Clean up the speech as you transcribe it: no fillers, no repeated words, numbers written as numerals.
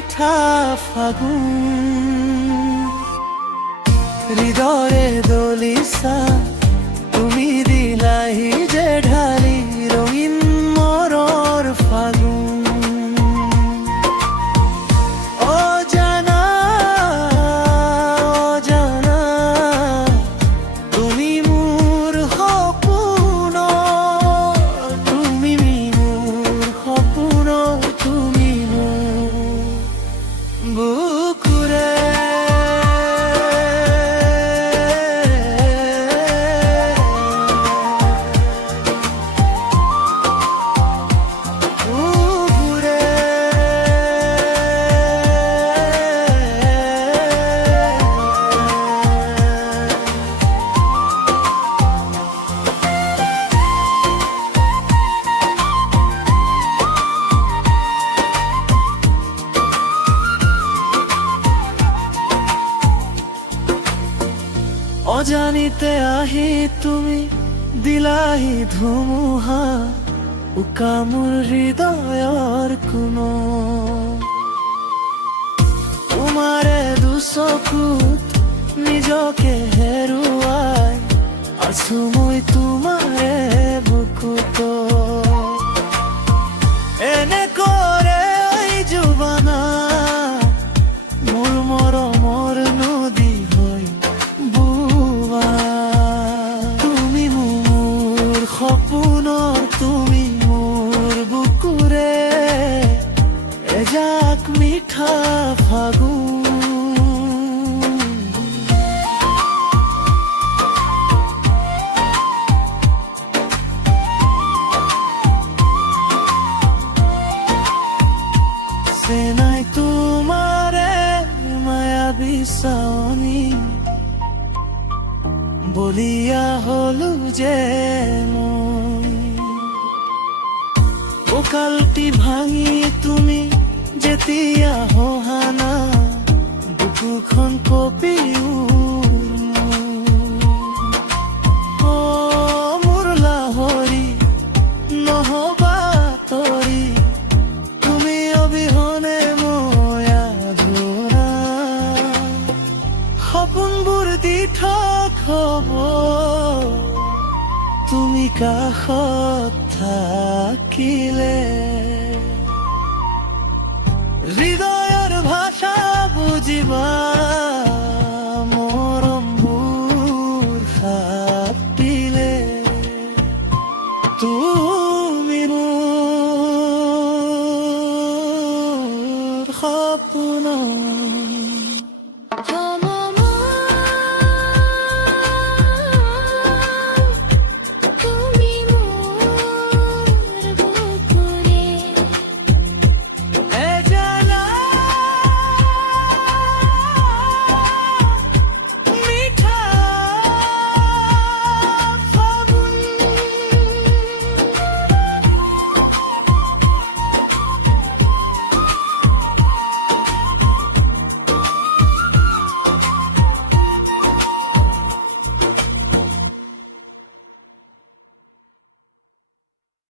মিঠা ফাগুন, হৃদয়ে দলিসা তুমি দিলাহি যে ঢালি রঙিন মরর ফাগুন। অজানা অজানা তুমি মোর সপোন, তুমি মোর সপোন, তুমি মোৰ বুকুৰে অজানিতে আহি তুমি দিলাহি ধুমুহা, উকা মোৰ হৃদয়ৰ কোনো তোমাৰে দুচকুত নিজকে হেৰুৱাই আছো মই তোমাৰে বুকুত। এনে কৰে জুবানা মোৰ মৰমৰ নদী হৈ বুৱা, তুমি মোৰ সপোনৰ, তুমি মোৰ বুকুৰে এজাক মিঠা ফাগুন। চেনাই তোমাৰে মায়াবী চাৱনি, বলিয়া হলো যে মই কালটি ভাঙি তুমি যেতিয়া হহানা, বুকুখন কপি মোৰ লাহৰি নহবা তৰি, তুমি অবিহনে মই আধৰুৱা। সপোনবোৰ দি হ'ব তুমি কাষত থাকিলে, হৃদয়ৰ ভাষা বুজিবা মৰমবোৰ সাপিলে, তুমি মোৰ সপোন।